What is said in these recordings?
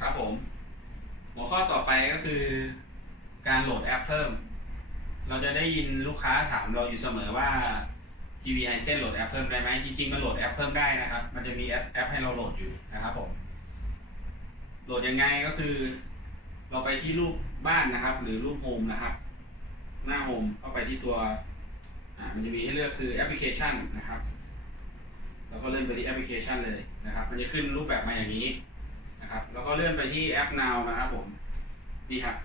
ครับผม หัวข้อต่อไปก็คือ การโหลดแอปเพิ่ม เราจะได้ยินลูกค้าถามเราอยู่เสมอว่า TV i s e n โหลดแอปเพิ่มได้ไหมจริงๆมันโหลดแอปเพิ่มได้นะครับ มันจะมีแอปแอปให้เราโหลดอยู่นะครับผม โหลดยังไงก็คือ เราไปที่รูปบ้านนะครับ หรือรูปโฮมนะครับ หน้าโฮมเข้าไปที่ตัวอ่ามันจะมีให้เลือกคือแอปพลิเคชันนะครับเราก็เลื่อนไปที่แอปพลิเคชันเลยนะครับ มันจะขึ้นรูปแบบมาอย่างนี้ นะครับ แล้วก็เลื่อนไปที่แอป Now นะครับผม นี่ครับ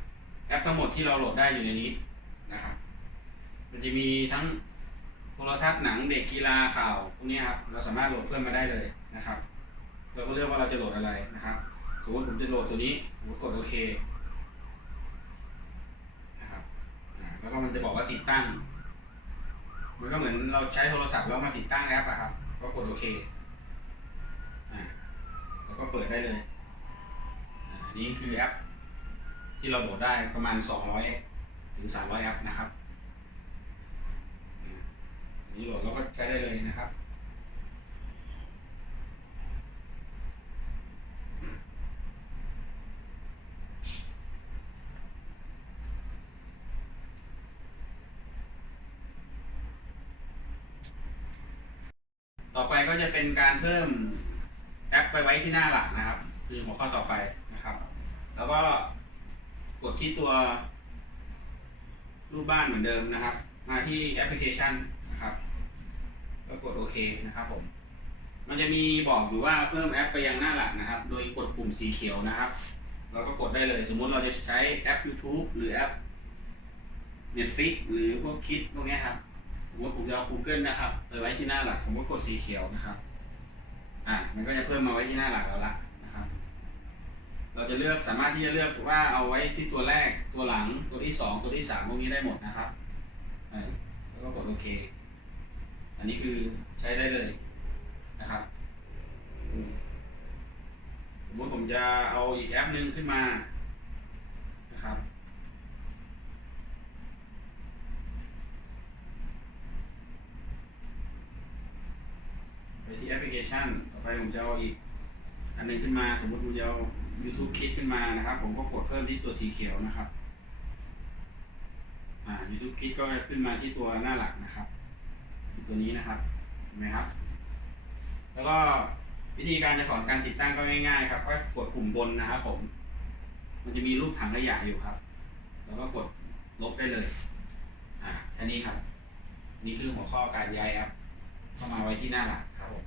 แอปทั้งหมดที่เราโหลดได้อยู่ในนี้นะครับ มันจะมีทั้งโทรทัศน์หนังเด็กกีฬาข่าวพวกนี้ครับ เราสามารถโหลดเพิ่มมาได้เลยนะครับ เราก็เลือกว่าเราจะโหลดอะไรนะครับสมมติผมจะโหลดตัวนี้ผมกดโอเคนะครับ แล้วก็มันจะบอกว่าติดตั้ง มันก็เหมือนเราใช้โทรศัพท์แล้วมาติดตั้งแอปอะครับ ก็กดโอเค อ่า แล้วก็เปิดได้เลย นี่คือแอปที่เราโหลดได้ประมาณ 200 ถึง 300 แอปนะครับนนี้โหลดแล้วก็ใช้ได้เลยนะครับ ต่อไปก็จะเป็นการเพิ่มแอปไปไว้ที่หน้าหลักนะครับ คือหัวข้อต่อไป ครับ แล้วก็กดที่ตัวรูปบ้านเหมือนเดิมนะครับ มาที่แอปพลิเคชันนะครับก็กดโอเคนะครับผมมันจะมีบอกอยู่ว่าเพิ่มแอปไปยังหน้าหลักนะครับ โดยกดปุ่มสีเขียวนะครับ เราก็กดได้เลย สมมุติเราจะใช้แอป YouTube หรือแอป Netflix หรือพวกคิดพวกนี้ครับผมว่าผมจะเอา Google นะครับ ไปไว้ที่หน้าหลัก ผมก็กดสีเขียวนะครับ อ่า มันก็จะเพิ่มมาไว้ที่หน้าหลักแล้วละ เราจะเลือกสามารถที่จะเลือกว่าเอาไว้ที่ตัวแรกตัวหลังตัวที่สองตัวที่สามพวกนี้ได้หมดนะครับแล้วก็กดโอเค อันนี้คือใช้ได้เลยนะครับสมมติผมจะเอาอีกแอปหนึ่งขึ้นมานะครับไปที่แอปพลิเคชัน ต่อไปผมจะเอาอีกอันหนึ่งขึ้นมาสมมติผมจะเอา YouTube Kids ขึ้นมานะครับ ผมก็กดเพิ่มที่ตัวสีเขียวนะครับ อ่า YouTube Kids ก็จะขึ้นมาที่ตัวหน้าหลักนะครับตัวนี้นะครับเห็นไหมครับ แล้วก็วิธีการจะสอนการติดตั้งก็ง่ายๆครับก็กดปุ่มบนนะครับ ผม มันจะมีรูปถังขยะอยู่ครับ แล้วก็กดลบได้เลย อ่าแค่นี้ครับ นี่คือหัวข้อการย้ายแอปเข้ามาไว้ที่หน้าหลักครับผม